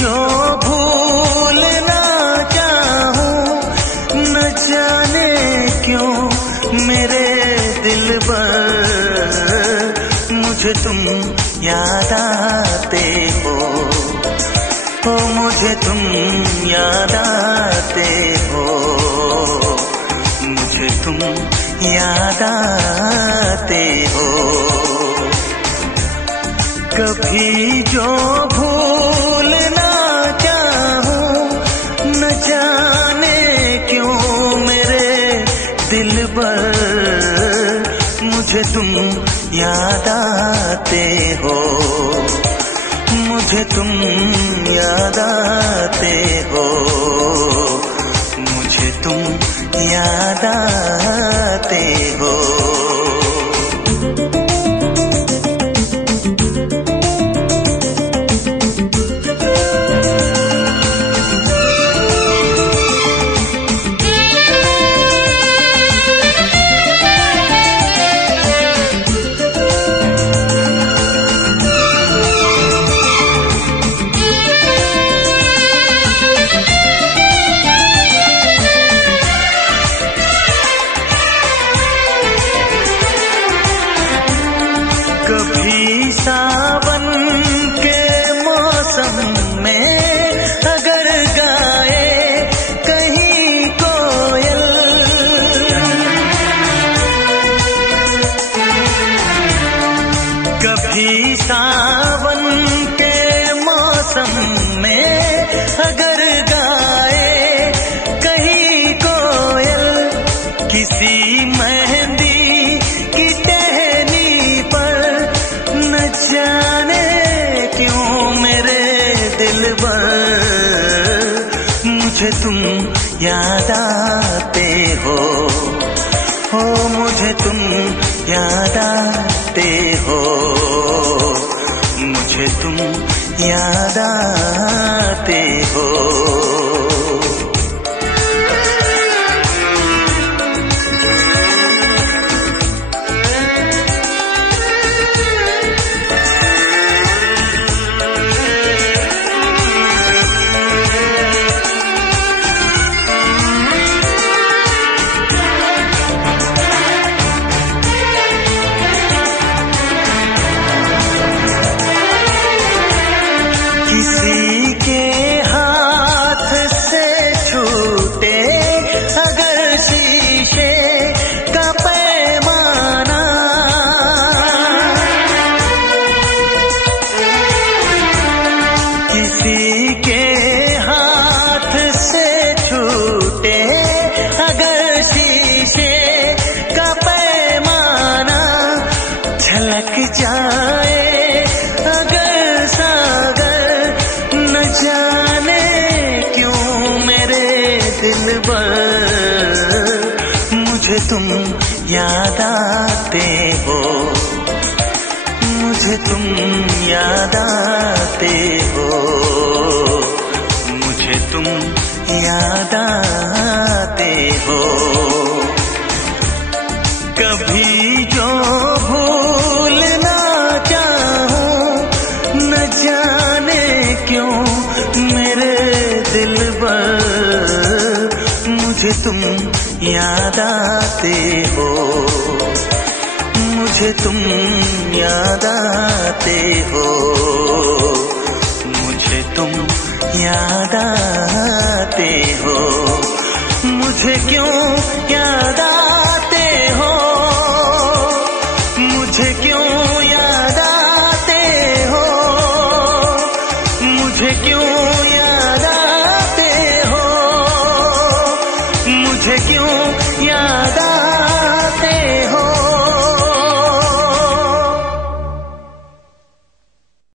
जो भूलना चाहूं, न जाने क्यों मेरे दिलबर मुझे तुम याद आते हो, मुझे तुम याद आते हो, मुझे तुम याद आते हो। कभी जो भूलना चाहूं, न जाने क्यों मेरे दिलबर मुझे तुम याद आते हो, मुझे तुम याद आते हो, मुझे तुम याद आते हो। कभी सावन के मौसम में अगर गाए कहीं कोयल, कभी सावन के मौसम में अगर गाए कहीं कोयल, किसी मेहंदी की टहनी पर न जाने क्यों मेरे दिलबर मुझे तुम याद आते हो, मुझे तुम याद आते हो, मुझे तुम याद आते हो। किसी के हाथ से छूटे अगर शीशे का पैमाना, किसी के हाथ से छूटे अगर शीशे का पैमाना, झलक जाए अगर सागर न जाने क्यों मेरे दिलबर मुझे तुम याद आते हो, मुझे तुम याद आते हो, मुझे तुम याद आते हो। कभी जो भूलना चाहूं, न जाने क्यों मेरे दिलबर मुझे तुम याद आते हो, मुझे तुम याद आते हो, मुझे तुम याद आते हो, मुझे क्यों याद आते हो, मुझे क्यों याद आते हो, मुझे क्यों